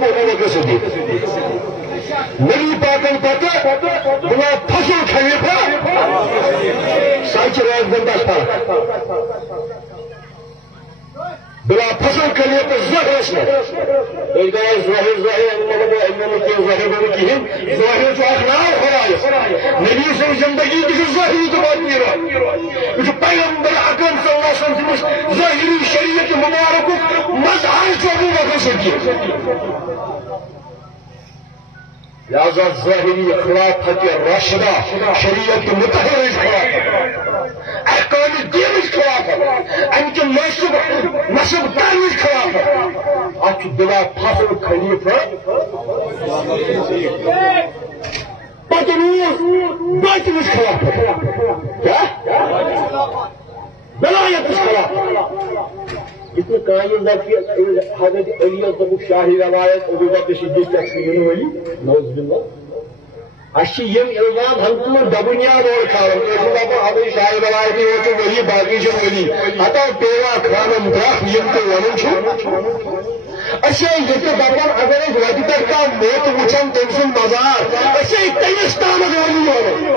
کو ابو بکر صدیق نبی پاکن پتہ بلا فصل خلیفہ سچ راز بندہ تھا بلا فصل خلیفہ ظاہر اسمه ایک ظاہر اخلاق خرائص نبی سے زندگی کی ظاہری تو بات نہیں رہا یہ پیغمبر اکرم صلی اللہ علیہ وسلم ظاہری شریعت مبارک مظہر جو ابو بکر صدیق لہذا ظاہری خلافت راشدہ شریعت مطہرہ خلاف احکام دین خلاف ان کے نصب تعلیم خلاف آپ بلا فصل خلیفہ پتنوز باطل خلاف کیا بلایت خلاف اتنے قائم کہ حضرت علی دبک شاہی روایت ابو بکر صدیق تقسیم ولی نعوذ باللہ اچھی یم الزام ہم دبنیاد اور کھارم حضرت شاہی روایت یہ ولی باقی جو ولی ہتا پیوا خانم داخ یم تو ونن چھو اچھا یہ دپان اگر وجہ تک کا موت وچھن تم سن مزار اچھا تیس تام ولی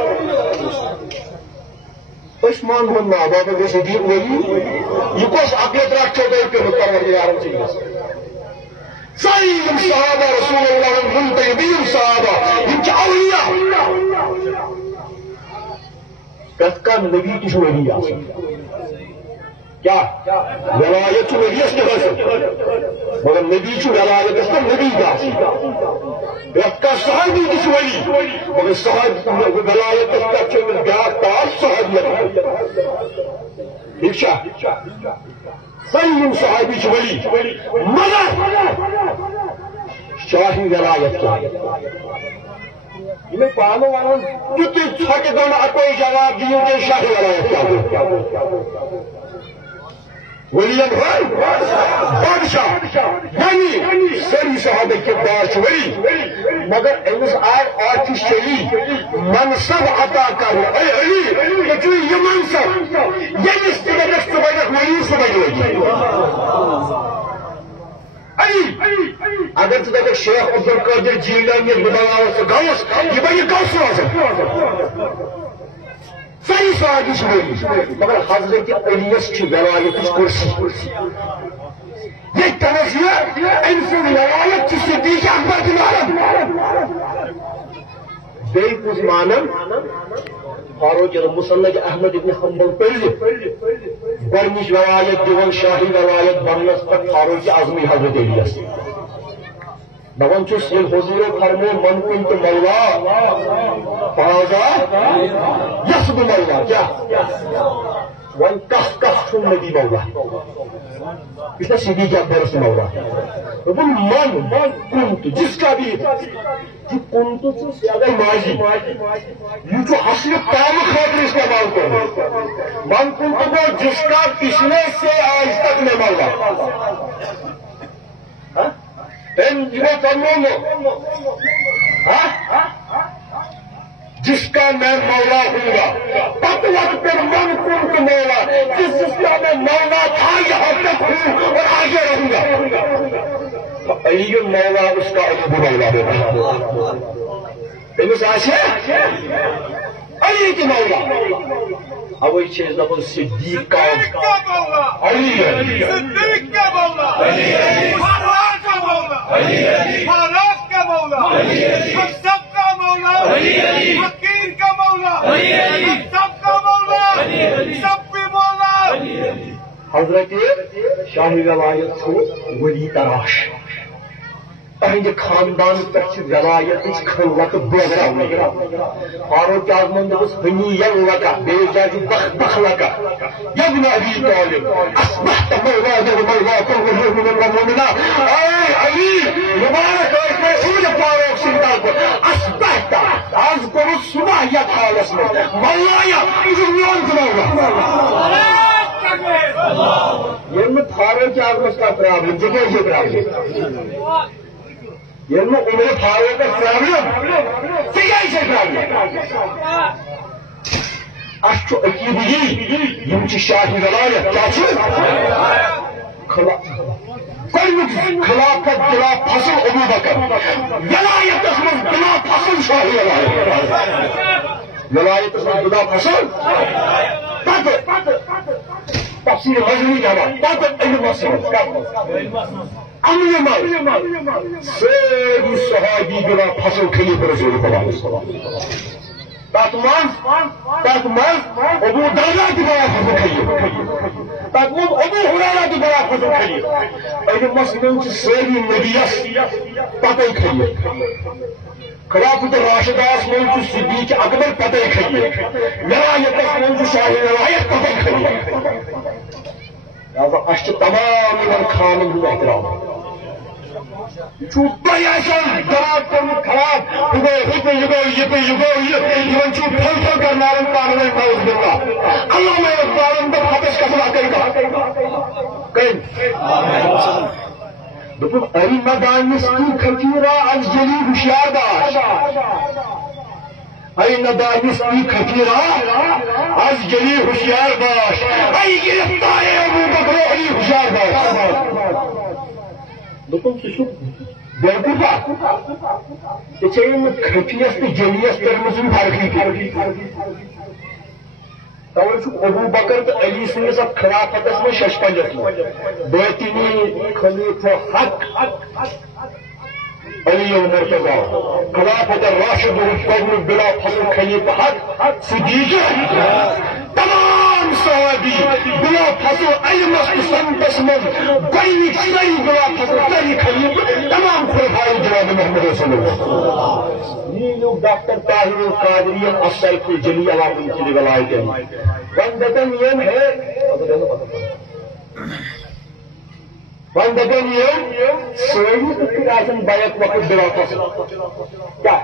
عثمان بن ابو بکر صدیق ولی یہ کس عقلت رکھو تو کہ پروردگار چاہیے سائر صحابہ رسول اللہ منتخبین صحابہ ان کے اولیاء کس کا نبی کی ولی کیا ولایت نبی اس کے حاصل مگر نبی کی ولایت اس کا نبی کا اس کا صحابی کی ولی مگر صحابی ولایت اس کا چون بیاق پاس صحابیت ٹھیک ہے سلم صحابی کی ولی مگر شاہی ولایت کیا میں پانو والا جتنے چھٹ گانا کوئی جواب دیو کہ شاہی ولایت کیا ولیم بادشاہ یعنی سری صحابہ کے دار ولی مگر امس آئے آج چلی منصب عطا کر اے علی یہ منصب یہ استدرس صبح ولی صبح علی اگر تو دیکھ شیخ عبد القادر جیلانی بناوا سے گاؤس یہ بھائی گاؤس روزہ ساری سوادی شوئی مگر حضرت علیس کی ولایت کرسی یہ تنزیہ انفر ولایت کی صدیق اکبر کی عالم بے کچھ مانم فاروق المصنف احمد ابن حنبل پہلے برنش ولایت دیوان شاہی ولایت بننس پر فاروق اعظمی حضرت علیس دون چس یہ حضور فرمو من کنت مولا فہذا یسب مولا کیا وان کس چھن نبی مولا اس نے صدیق اکبر سے مولا من کنت جس کا بھی جو کنت سے زیادہ ماضی یہ جو حسن تام خاطر استعمال کرو من کنت وہ جس کا پچھلے سے آج تک میں مولا جس کا میں مولا ہوں گا تب وقت پر من کنت مولا جس کا میں مولا تھا یہاں تک ہوں اور آگے رہوں گا علی مولا اس کا علی مولا ہوگا علی کی مولا اوئی چیز دفعہ صدیق کا علی صدیق کا مولا فاروق کا مولا حفصہ کا مولا حقیر کا مولا سب کا مولا سب بھی مولا حضرت شاہی ولایت چھو ولی تراش تہندِ خاندان پہ ولایت خلوت بوزراؤن فاروق اعظم دوس ہنیہ لکا بے جاجی بخ لکا یا ابن ابی طالب اصبحت مولا مولا کل من المؤمنین اے علی مبارک ہے سید فاروق سلطان کو اصبحت آج کو صبحیت حالس میں مولایا اذن مولا یہ میں فاروق اعظم کا پرابلم جگہ یہ پرابلم یہ میں عمر فاروق کا پرابلم جگہ سے پرابلم اچھو عقیدگی یم چھ شاہی ولایت کیا چھ خلافت بلا فصل ابو بکر ولایت من بلا فصل شاہی ولایت من بلا فصل تفسیر مجموعی جانا علم ساری صحابی بلا فصل خلیف رسول اللہ تک من ابو دردا کی بلا فصل خلیف تک من ابو ہریرہ کی بلا فصل خلیف علم مسلم ساری نبیس پتہ خلیف خلافت راشداس من صدیق اکبر پتہ خلیف ولایت من شاہ ولایت پتہ خلیف لہذا اس تمام ان خانن ہند احترام خراب کرنا خراب یہ پھل کرنا اللہ میں اقبال حدث کا صلاح کرے گا دانس کی خطیرہ از جلی ہوشیار باش دانس کی خطیرہ از جلی ہوشیار باش گرفتار ابو بکر علی ہوشیار باش بالکل خفیس تو جلیس کرمز فرقی توے ابو بکر تو علی سندس اب خلافتس میں شش پنجس باطنی خلیفہ حق علی مرتضی خلافت راشد بلا فصل خلیفہ حق صدیق تمام صحابی بلا فصل علم سمتس من گوڈنیک ساری بلا فصل ساری خلیفہ تمام خلفائے جناب محمد رسول اللہ یہ لوگ ڈاکٹر طاہر القادری السیف الجلی عوام کی ولایت ہے بندگان یم ہے بندگان یم سوئی آسن بیعت وقت بلا فصل کیا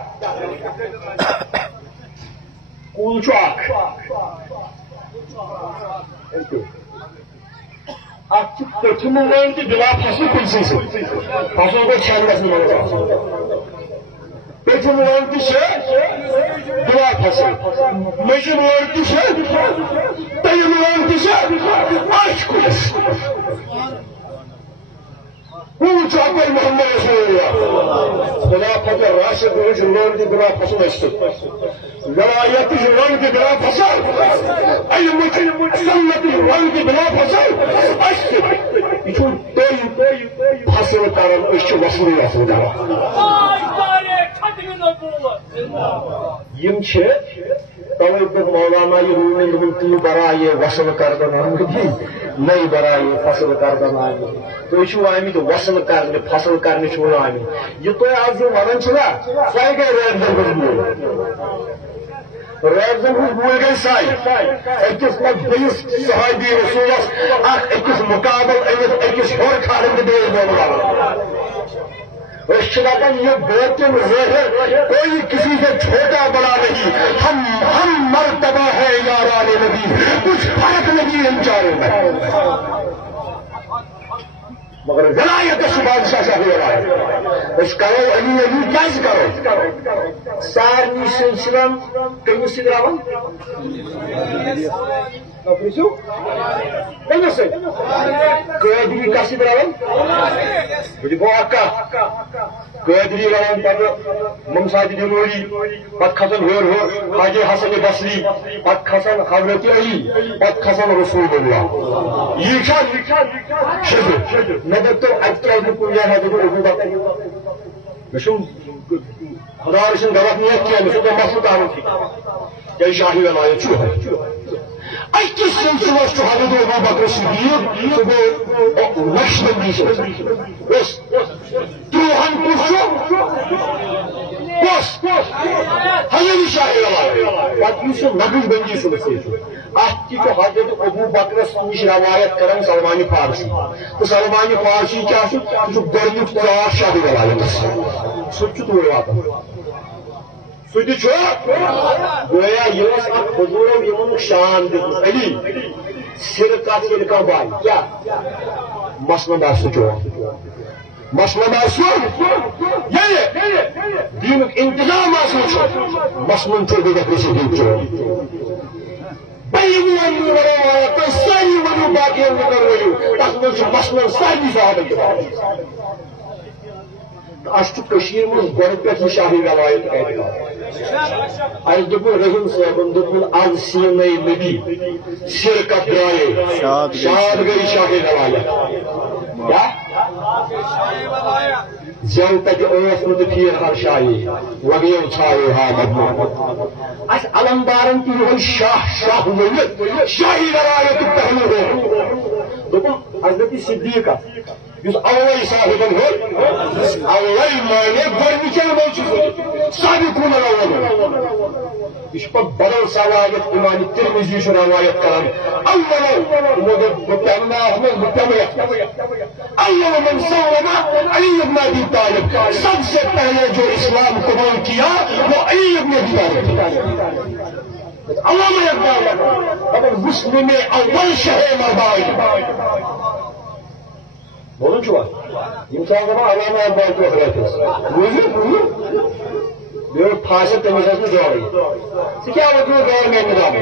کول چاک پچھم لین کی بلا فصل کلسی سے فصل کو چھانس نہیں مانا پچھم لین کی بلا فصل مجھم لین کی تیم لین کی آش کلس کول چاکر محمد رسول اللہ خلافت راشد لون کی بلا فصل ولایت لون کی بلا فصل علم سنت لون کی بلا فصل یہ فصل کرن وصل وصل یم توے مولانا یہ روم تی برائے وصل کردن نئی برائے فصل کردن تھی آمت وصل کرنے فصل کرنے آمت یہ تھی آج ونان سہ گئی ریفزن ہز بول گئی سائی اکس بیس صحابی رسولس اکس مقابل اکس ہور کھڑن تو بیس بول دپان یہ باطن ظاہر کوئی کسی سے چھوٹا بڑا نہیں ہم مرتبہ ہے یاران نبی کچھ فرق نہیں ان چاروں میں مگر ولایت بادشاہ شاہ ولایت اس کرو علی علی کیس کرو سارنی سلسلہ کمس سی دران قادری کس دران گو اکا قادری روان پتہ ممساد نوری پتہ کھسن ہور حاجی حسن بصری پتہ کھسن حضرت علی پتہ کھسن رسول اللہ یہ میں دپ تو اتنا کن جائے ابو بکر خدا رسن غلط نیت کیا مجھے تو مسئلہ تعلق تھی یہ شاہی ولایت اکس سلسلس حضرت ابو بکر صدیق نقش بندی تروہن کس حضرت شاہی ولایت پتہ نقش بندی ات حضرت ابو بکرس نش روایت کران سلمان فارسی تو سلمان فارسی کیا گۄڈنیُک ژاس شاہی ولایتس سُہ تور واتان سُہ تہِ گویا یہ حضورو یمن شان دِتمُت علی سر کتھ ییٚلہِ کانٛہہ باے کیا مسلن آسہِ سُہ چوک مسلن آسہِ ییٚلہِ دیٖنُک انتظام آسہِ مسلن چھُ ابو بکر صدیق چوک پہلے روایت ساری ونو باقی ورو تس مز مثلاً سارے صحابہ اس من گۄڈٕ پٮ۪ٹھ شاہی روایت اس دوٚپُن رحیم صٲبن دوٚپُن آز سیٖنے نبی شرکت درٛایے شاد گئی شاہی روایت کیا زیو تتہِ ٲس نہٕ تہٕ پھیٖر ہر شاہی وگیو ژھایو حامد اس علمدارن تہِ یِہوے شاہ شاہ ؤنِتھ شاہی روایت پہلو ہو دوٚپُن حضرت صدیقہ یُس اولے صاحبن ہیوٚت اولے مانے گۄڈنِچن منٛز چھُ سابقون الاول یہ پتہ بدل سوایت امام ترمذی چھُ روایت کران اول من سلم علی بن ابی طالب سب سے پہلے جو اسلام قبول کیا وہ علی بن ابی طالب علامہ اقبال مسلم اول شہ مردائی بولن چھوا یم علامہ اقبال کو حضرت یہ پھانسد تمس دورے ثہ کیا وقت دور میں نظام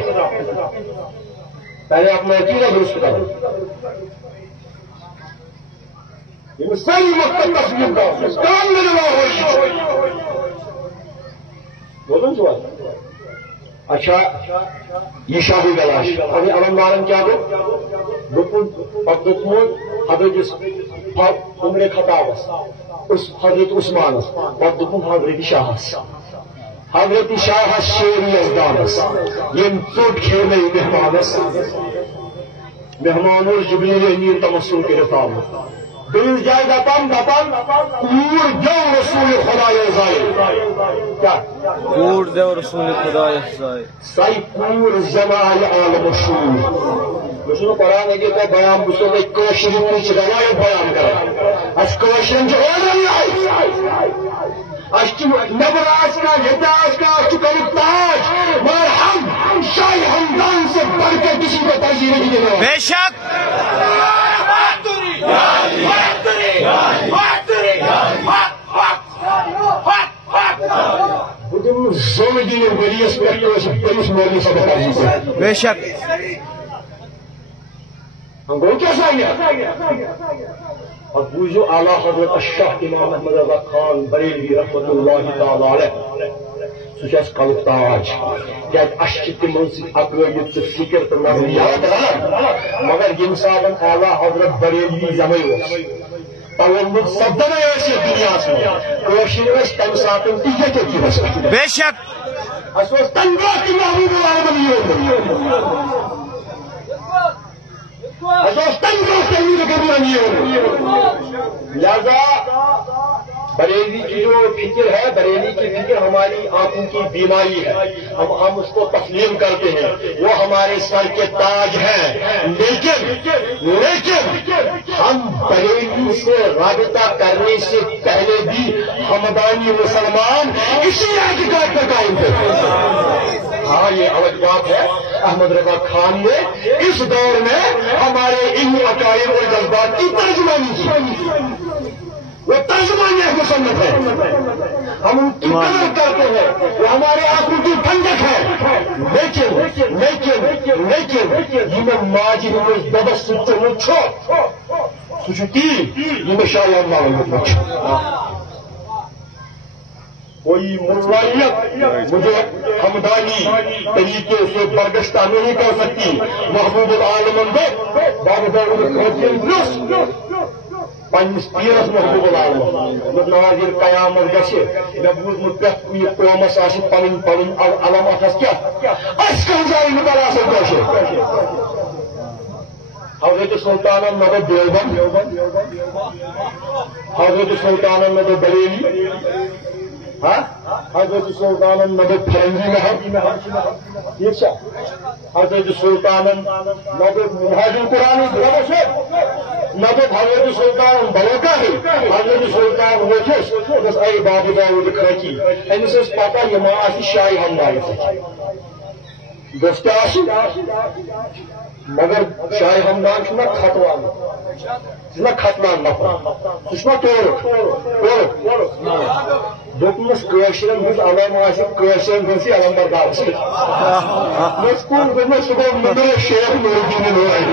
پہلے اپنا عقیدہ درست کرو یہ ساری مقصد تصویر کام میں نظام بولن چھوا اچھا یہ شاہی گلاش ابھی علمدارن کیا دپن حضرت عمر خطابس حضرت عثمانس پتہ دپن حضرت شاہس حضرت شاہس شیر یزدانس یم ژوٚٹ کھیٚو نہٕ مہمانس مہمان اوس جبریل امین تمسل کٔرِتھ آمُت بیٚیِس جایہِ دپان کوٗر دٮ۪و رسول خۄدایو زایہِ کیٛاہ کوٗر دٮ۪و رسول خۄدایو زایہِ سۄے کوٗر زمایہِ عالمہٕ شوٗر بہٕ چھُس نہٕ قرآن حدیٖث تۄہہِ بیان بہٕ چھُسو تۄہہِ کٲشرِچ روایت بیان کران اَسہِ کٲشرٮ۪ن چھُ اس نبر آس کا یتہ آس کا اس کلک تاج مگر ہم شاہی ہمدان سے بڑھ کر کسی کو ترجیح نہیں دینے والے بے شک بدم زندگی وریس پہ پولیس مولوی صاحب ترجیح بے شک ہم کو کیا سائیں اور بوجھو اعلیٰ حضرت الشاہ امام احمد رضا خان بریلوی رحمت اللہ تعالی علیہ سہ کلک تاج کیا تم عقائد تو فکر تو نظریات مگر یم سات اعلیٰ حضرت بریلوی جمع تولد سپدن دنیا میں تم سات تھی بے شک تمہ محبوب لہذا بریلی کی جو فکر ہے بریلی کی فکر ہماری آنکھوں کی بیماری ہے ہم اس کو تسلیم کرتے ہیں وہ ہمارے سر کے تاج ہیں لیکن ہم بریلی سے رابطہ کرنے سے پہلے بھی ہمدانی مسلمان اسی اعتقاد پر قائم تھے ہاں یہ الگ بات ہے احمد رضا خان نے اس دور میں ہمارے ان عقائد اور جذبات کی ترجمانی کی وہ ترجمانی مصنف ہے ہم ان کی قدر کرتے ہیں وہ ہمارے آنکھوں کی ٹھنڈک ہے لیکن یہ ماجد دبس یہ شاہ کوئی ملائیت مجھے ہمدانی طریقے سے برگشتہ نہیں کر سکتی محبوب العالمن پنس پیرس محبوب العالمن ناظر قیامت گھے مے بوزمت پہ قومس پن پن علم اتس کیا جائے حضرت سلطانن مدد دیوبند حضرت سلطانن مدد بریلی حضرت سلطانن مدد فرنگی محب ٹھیک ہے حضرت سلطانن مدد منہاج القرآن مدد حضرت سلطان بلوکا ہے حضرت سلطان وچس بس اے باب داود کھچی امس اس پتہ یہ ما اس شاہی ہمدار دوست مگر شاہی ہمدان چھنا ختوان ختمان نفر سہ توڑ Dokunuz kıvaşırın hız alamazsın, kıvaşırın hızı alambardarsın. Meskun kılma subhan müdüre şeyhın örgünün öğrendi.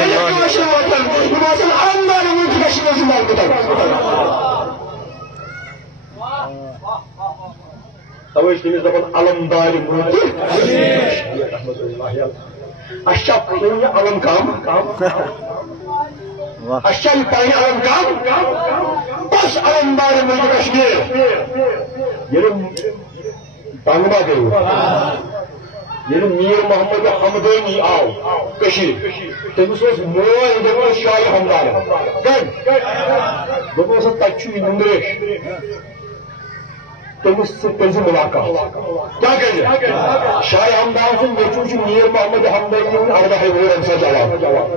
Yine kıvaşırın vatan, numasın alamların hızı kaşınızın algıdan. Ama içtiğimiz zaman alamdari müdür. Aşağı kılını alım kam. Aşağı yukarı alım kam. Bas alamdari müdür aşkı. Yerim tanıma diyor. Yerim Mir Muhammed Hamdani al. Kaşir. Temizos Moğol Devlet Şahi Hamdani. Gel. Dolayısıyla taççı numreş. Temizsi mülakat. Kya kehte? Şahi Hamdan se geçici Mir Muhammed Hamdani'nin arada hayvan cevap.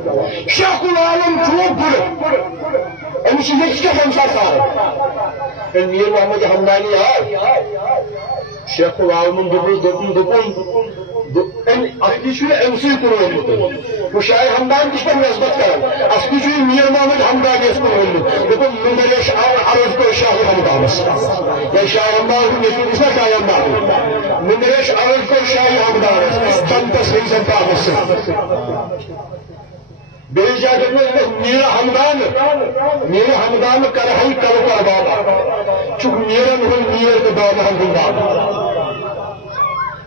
Şeyhul Alem çok büyük. Emişi hiç kefemsar sağır. Mir Muhammed Hamdani ya. Şeyhul Alem'in dokun en asli şöyle emsil kurulmuştur. Bu Şahi Hamdan işte mezbat kalan. Asli şöyle Mir Muhammed Hamdani kurulmuş. Dokun numaraş arız koy Şahi Hamdan'ız. Ya Şahi Hamdan'ın mesulüsü Şahi Hamdan'ı. Numaraş arız koy Şahi Hamdan'ız. Çanta seysen kahvesi. Beri cahilinde Mir Hamdan'ı karahayı kalıklar bağlar. Çünkü Mir'in Mir'de bağlı Hamdan'ı.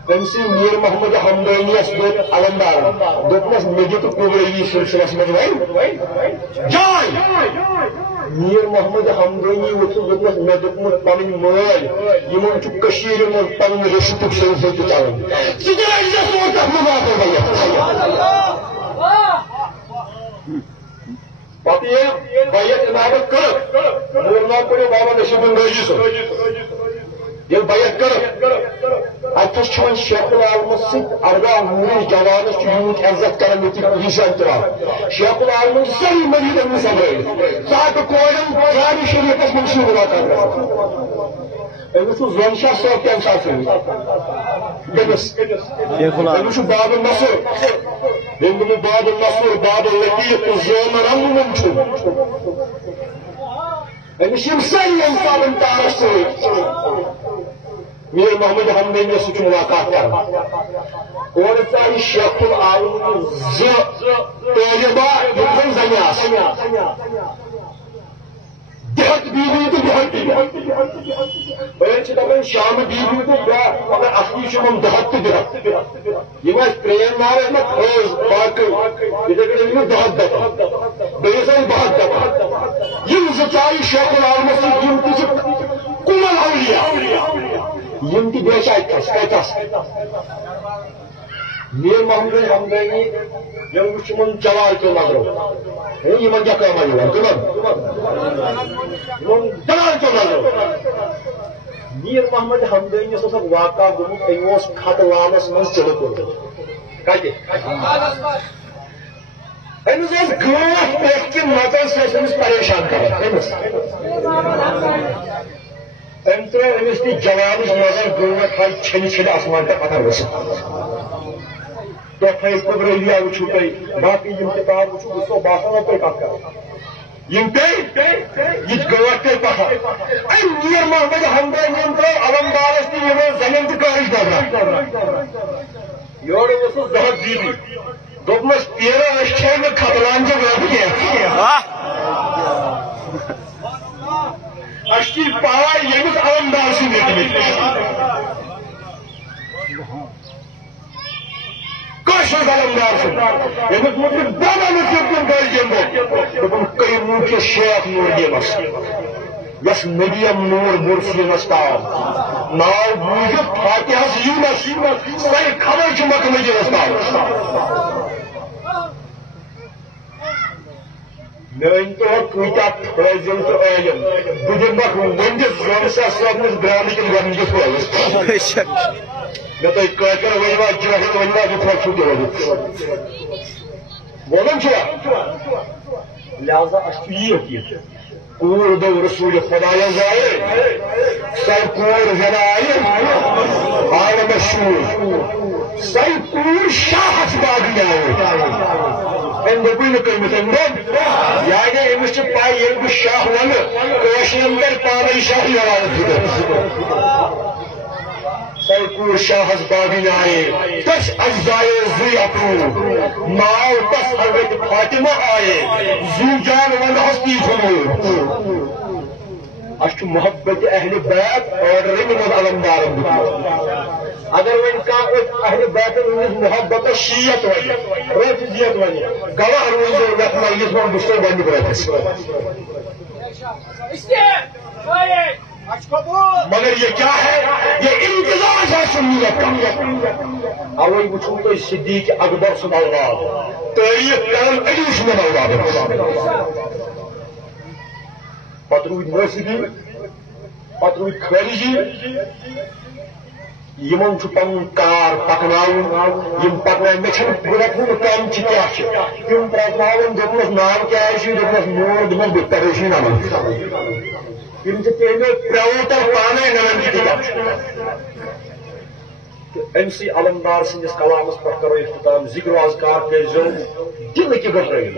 Emsi Mir Muhammed Hamdani'ye sürüp alanlar. Dokmaz Medyatik Kuvveyi silsilesi mecmuayı. Cay! Mir Muhammed Hamdani'yi usul dokmaz Medyatik Muhammed Moğol. Yemin çok kaşiri Muhammed Reşitük silsilesi çalın. Sizin ayrıcası ortak mı bağlı? Patiye bayat inamet kırıp. Nurlar koyu Baba Neşid'in gaycısı. Gel bayat kırıp. Ateş çıkan Şeyhul Almış'ın arada Nuri Cavanı Yunus Ezzet Karametik Hişantıra. Şeyhul Almış'ın sarı meriderini sabrayız. Zaten koyun cari şerifes mümkün olarak. Şu zonşah soğukken sarsınız. Deniz. Ben şu Bab-ı Nasır. Ben bunu Bab-ı Nasır, Bab-ı Latif, Zonlara mı mümkün? Ben şimdi sen yensabın tarihçi. Mir Muhammed Hamdani'ye suçu mülakat var. Orada Şeyhul Alem'in taliba yılın zanyası. Dihat biliydi, dihat biliydi. Önce ben Şam'ı biliydi ya, ama asli şunun dihattı. Yavaş preyenler ama öz, bakı, bir de benim dihat da. Beysel dihat da. Yıl zekayı Şeyhul Alem'in yımtısı kuman avliya. Yımtı beş aytas. Mir Muhammed Hamdani yanguçumun ceval kılmadır. Yemen yakamayı var, tamam. Ceval kılmadır. Mir Muhammed Hamdani'ye sosak vaka bulmuş engos katılamasınız çılık oldu. Kaçı? Henüz az gıvaf bekkin vatan sesimiz perişan kalır. Henüz. Emtre emesti cevabız nazar gıvaf hay çeli asmanda atar olsun. Dörtayı kıbreliya uçurtayı, baktı yimtipar uçurtayı, o basana koy kalkar. Yimtey, git gıvattay bakar. Ay Mir Muhammed Hamdani'nin de alam baresti yemen zanımdı karış davran. Yorulmasız daha zili. Dokmaz piyera aşçayla kadılanca verdi ki. Aşçı parayı yemiş alam baresi dedi. Kaşır alamdarsın. Yemek mutlu bana mutluktun geleceğim bu. Dokun kayırmıyor ki Şeyh Nur diyemez. Yas Mediyem Nur Mursi'ye nasıl Naal vücut Fatiha'sı yılmaz. Sayı kabar için bakımı diyemez. Nöntüğü kuytak prezidenti öğüm. Bugün bakın, önce zorlusu aslanımız Brahmi'nin yanınca koyalım. Ne de kayıklara vayva, cinahı vayva gitmek şu diyordu. Oğlum ki var. Lihaza aşkı yiyor ki. Kuğur da Resulü Khudaya zahir. Say kuğur zenayir. Hâle meşhur. Say kuğur şah hasbâdı yâhir. أم دبوين كلمة يعني أمس باي يلبس الشاه ولا كوشن در باي شاه يراد سيكون شاهز بابيناي تس أجزاء زياتو ماو تس حضرت فاطمة آئے زوجان والحسنی خمو اشت محبت اہل بیت اور رمض علمدار اگر وہ اہل بیت محبت شیعت ونی رفضیت ونی گواہ روزو لکھنا یہ سوال مشتر بندی برای مگر یہ کیا ہے یہ امتزاج ہے سنیت کا اوئی وچھو تو صدیق اکبر سن اولاد تاریخ کرم علیش من اولاد پتروی نرسگی پتروی خارجی یمن چھ پن کار پکناون یم پکناون مچھن برکن کام چھ کیا چھ یم پرزناون دپنس نام کیا چھ دپنس نور دپنس بتریشی نام یم چھ تینے پروتر پانے نام چھ ام سی علمدار سندس کلامس پر کرو اختتام ذکر و اذکار کے دل کی گٹرے